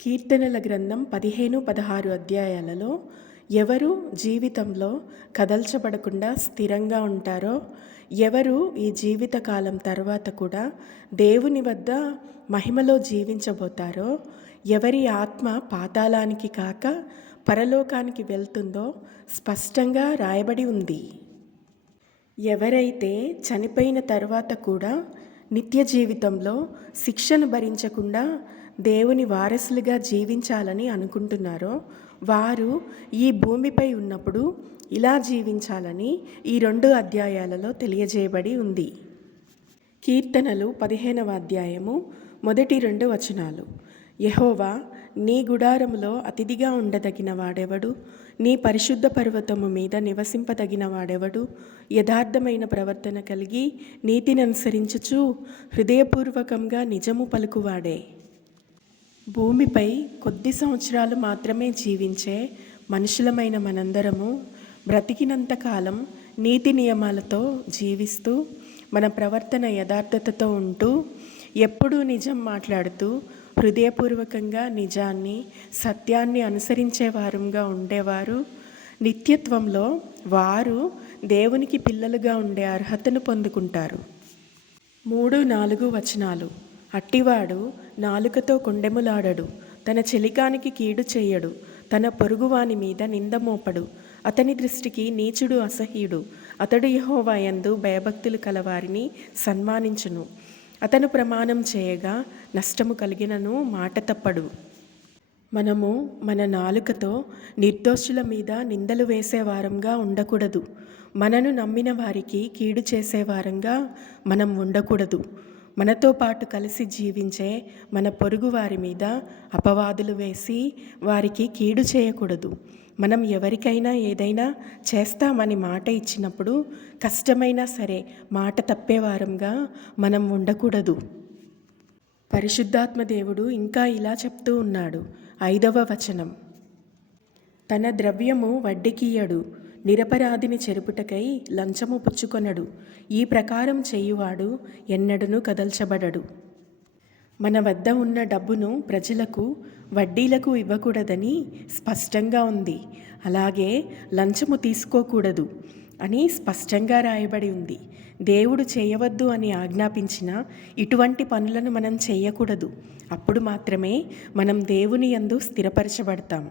కీర్తనల గ్రంథం పదిహేను పదహారు అధ్యాయాలలో ఎవరు జీవితంలో కదల్చబడకుండా స్థిరంగా ఉంటారో ఎవరు ఈ జీవితకాలం తర్వాత కూడా దేవుని వద్ద మహిమలో జీవించబోతారో ఎవరి ఆత్మ పాతాళానికి కాక పరలోకానికి వెళ్తుందో స్పష్టంగా రాయబడి ఉంది. ఎవరైతే చనిపోయిన తర్వాత కూడా నిత్య జీవితంలో శిక్షను భరించకుండా దేవుని వారసులుగా జీవించాలని అనుకుంటున్నారో వారు ఈ భూమిపై ఉన్నప్పుడు ఇలా జీవించాలని ఈ రెండు అధ్యాయాలలో తెలియజేయబడి ఉంది. కీర్తనలు పదిహేనవ అధ్యాయము మొదటి రెండు వచనాలు. యహోవా నీ గుడారములో అతిథిగా ఉండదగిన వాడెవడు? నీ పరిశుద్ధ పర్వతము మీద నివసింపదగిన వాడెవడు? యథార్థమైన ప్రవర్తన కలిగి నీతిని అనుసరించుచు హృదయపూర్వకంగా నిజము పలుకువాడే. భూమిపై కొద్ది సంవత్సరాలు మాత్రమే జీవించే మనుషులమైన మనందరము బ్రతికినంత కాలం నీతి నియమాలతో జీవిస్తూ మన ప్రవర్తన యథార్థతతో ఉంటూ ఎప్పుడూ నిజం మాట్లాడుతూ హృదయపూర్వకంగా నిజాన్ని సత్యాన్ని అనుసరించే వారంగా ఉండేవారు. నిత్యత్వంలో వారు దేవునికి పిల్లలుగా ఉండే అర్హతను పొందుకుంటారు. మూడు నాలుగు వచనాలు. అట్టివాడు నాలుకతో కొండెములాడడు. తన చెలికానికి కీడు చేయడు. తన పొరుగువాని మీద నిందమోపడు అతని దృష్టికి నీచుడు అసహ్యుడు. అతడు యహోవాయందు భయభక్తులు కలవారిని సన్మానించును. అతను ప్రమాణం చేయగా నష్టము కలిగినను మాట తప్పడు. మనము మన నాలుకతో నిర్దోషుల మీద నిందలు వేసేవారంగా ఉండకూడదు. మనను నమ్మిన వారికి కీడు చేసేవారంగా మనం ఉండకూడదు. మనతో పాటు కలిసి జీవించే మన పొరుగు వారి మీద అపవాదులు వేసి వారికి కీడు చేయకూడదు. మనం ఎవరికైనా ఏదైనా చేస్తామని మాట ఇచ్చినప్పుడు కష్టమైనా సరే మాట తప్పేవారంగా మనం ఉండకూడదు. పరిశుద్ధాత్మ దేవుడు ఇంకా ఇలా చెప్తూ ఉన్నాడు. ఐదవ వచనం. తన ద్రవ్యము వడ్డీకియ్యడు నిరపరాధిని చెరుపుటకై లంచము పుచ్చుకొనడు. ఈ ప్రకారం చేయువాడు ఎన్నడను కదల్చబడడు. మన వద్ద ఉన్న డబ్బును ప్రజలకు వడ్డీలకు ఇవ్వకూడదని స్పష్టంగా ఉంది. అలాగే లంచము తీసుకోకూడదు అని స్పష్టంగా రాయబడి ఉంది. దేవుడు చేయవద్దు అని ఆజ్ఞాపించిన ఇటువంటి పనులను మనం చేయకూడదు. అప్పుడు మాత్రమే మనం దేవుని యందు స్థిరపరచబడతాం.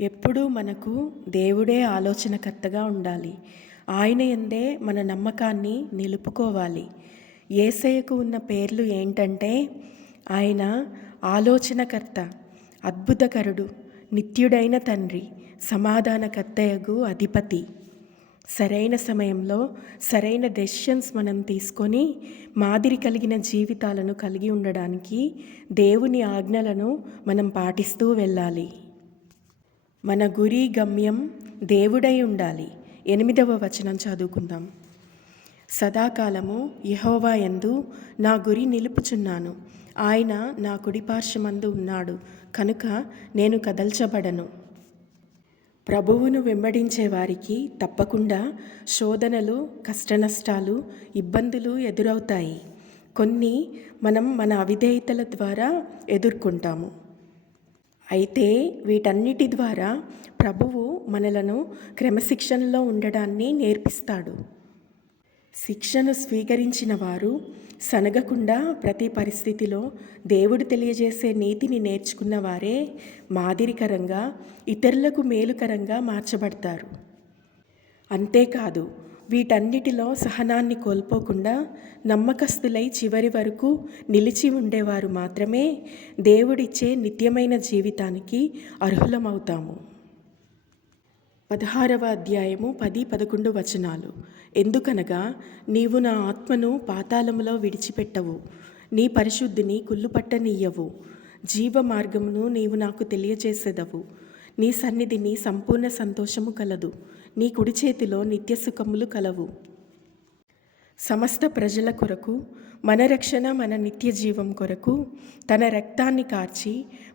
ఎప్పుడూ మనకు దేవుడే ఆలోచనకర్తగా ఉండాలి. ఆయన ఎందే మన నమ్మకాన్ని నిలుపుకోవాలి. ఏసయ్యకు ఉన్న పేర్లు ఏంటంటే ఆయన ఆలోచనకర్త అద్భుతకరుడు నిత్యుడైన తండ్రి సమాధానకర్తయగు అధిపతి. సరైన సమయంలో సరైన డెసిషన్స్ మనం తీసుకొని మాదిరి కలిగిన జీవితాలను కలిగి ఉండడానికి దేవుని ఆజ్ఞలను మనం పాటిస్తూ వెళ్ళాలి. మన గురి గమ్యం దేవుడై ఉండాలి. ఎనిమిదవ వచనం చదువుకుందాం. సదాకాలము యహోవా ఎందు నా గురి నిలుపుచున్నాను. ఆయన నా కుడిపార్శ్వమందు ఉన్నాడు. కనుక నేను కదల్చబడను. ప్రభువును వెంబడించే వారికి తప్పకుండా శోధనలు కష్టనష్టాలు ఇబ్బందులు ఎదురవుతాయి. కొన్ని మనం మన అవిధేయతల ద్వారా ఎదుర్కొంటాము. అయితే వీటన్నిటి ద్వారా ప్రభువు మనలను క్రమశిక్షణలో ఉండడాన్ని నేర్పిస్తాడు. శిక్షను స్వీకరించిన వారు సనగకుండా ప్రతి పరిస్థితిలో దేవుడు తెలియజేసే నీతిని నేర్చుకున్న వారే మాదిరికరంగా ఇతరులకు మేలుకరంగా మార్చబడతారు. అంతేకాదు వీటన్నిటిలో సహనాన్ని కోల్పోకుండా నమ్మకస్తులై చివరి వరకు నిలిచి ఉండేవారు మాత్రమే దేవుడిచ్చే నిత్యమైన జీవితానికి అర్హులమవుతాము. పదహారవ అధ్యాయము పది పదకొండు వచనాలు. ఎందుకనగా నీవు నా ఆత్మను పాతాళములో విడిచిపెట్టవు నీ పరిశుద్ధిని కుళ్ళుపట్టనీయవు జీవ మార్గమును నీవు నాకు తెలియచేసేదవు నీ సన్నిధిని సంపూర్ణ సంతోషము కలదు. నీ కుడి చేతిలో నిత్య సుఖములు కలవు. సమస్త ప్రజల కొరకు మన రక్షణ మన నిత్య జీవం కొరకు తన రక్తాన్ని కార్చి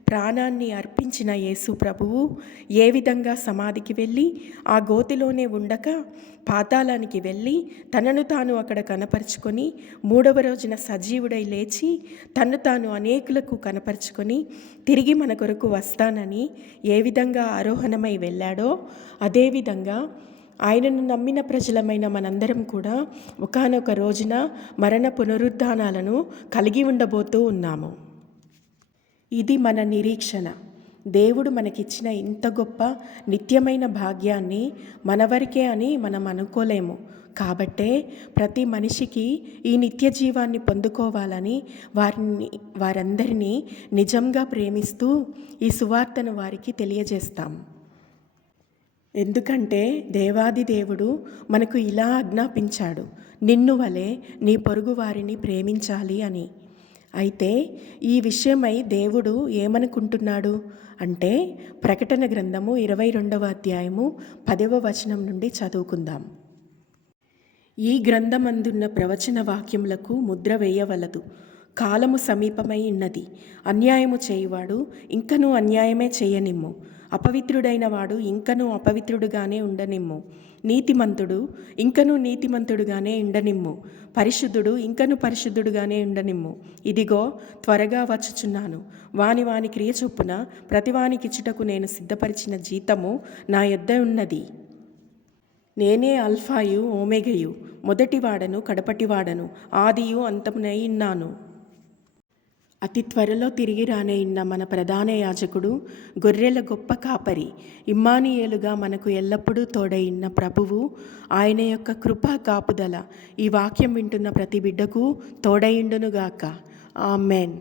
ప్రాణాన్ని అర్పించిన యేసు ప్రభువు ఏ విధంగా సమాధికి వెళ్ళి ఆ గోతిలోనే ఉండక పాతాళానికి వెళ్ళి తనను తాను అక్కడ కనపరుచుకొని మూడవ రోజున సజీవుడై లేచి తన్ను తాను అనేకులకు కనపరుచుకొని తిరిగి మన కొరకు వస్తానని ఏ విధంగా ఆరోహణమై వెళ్ళాడో అదేవిధంగా ఆయనను నమ్మిన ప్రజలమైన మనందరం కూడా ఒకానొక రోజున మరణ పునరుద్ధానాలను కలిగి ఉండబోతూ ఉన్నాము. ఇది మన నిరీక్షణ. దేవుడు మనకిచ్చిన ఇంత గొప్ప నిత్యమైన భాగ్యాన్ని మనవరికే అని మనం అనుకోలేము. కాబట్టే ప్రతి మనిషికి ఈ నిత్య జీవాన్ని పొందుకోవాలని వారిని వారందరినీ నిజంగా ప్రేమిస్తూ ఈ సువార్తను వారికి తెలియజేస్తాం. ఎందుకంటే దేవాది దేవుడు మనకు ఇలా ఆజ్ఞాపించాడు నిన్ను వలె నీ పొరుగు వారిని ప్రేమించాలి అని. అయితే ఈ విషయమై దేవుడు ఏమనుకుంటున్నాడు అంటే ప్రకటన గ్రంథము ఇరవై రెండవ అధ్యాయము పదవ వచనం నుండి చదువుకుందాం. ఈ గ్రంథమందున్న ప్రవచన వాక్యములకు ముద్ర వేయవలదు. కాలము సమీపమై ఉన్నది. అన్యాయము చేయువాడు ఇంకనూ అన్యాయమే చేయనిమ్ము. అపవిత్రుడైన వాడు ఇంకనూ అపవిత్రుడుగానే ఉండనిమ్ము. నీతిమంతుడు ఇంకనూ నీతిమంతుడుగానే ఉండనిమ్ము. పరిశుద్ధుడు ఇంకను పరిశుద్ధుడుగానే ఉండనిమ్ము. ఇదిగో త్వరగా వచ్చుచున్నాను. వాని వాని క్రియ చొప్పున ప్రతివానికిచ్చుటకు నేను సిద్ధపరిచిన జీతము నా యొద్ద ఉన్నది. నేనే అల్ఫాయు ఓమెగయు మొదటివాడను కడపటివాడను ఆదియు అంతమునై ఉన్నాను. అతి త్వరలో తిరిగి రానేయున్న మన ప్రధాన యాజకుడు గొర్రెల గొప్ప కాపరి ఇమ్మానియేలుగా మనకు ఎల్లప్పుడూ తోడైన ప్రభువు ఆయన యొక్క కృపా కాపుదల ఈ వాక్యం వింటున్న ప్రతి బిడ్డకు తోడైండునుగాక ఆమెన్.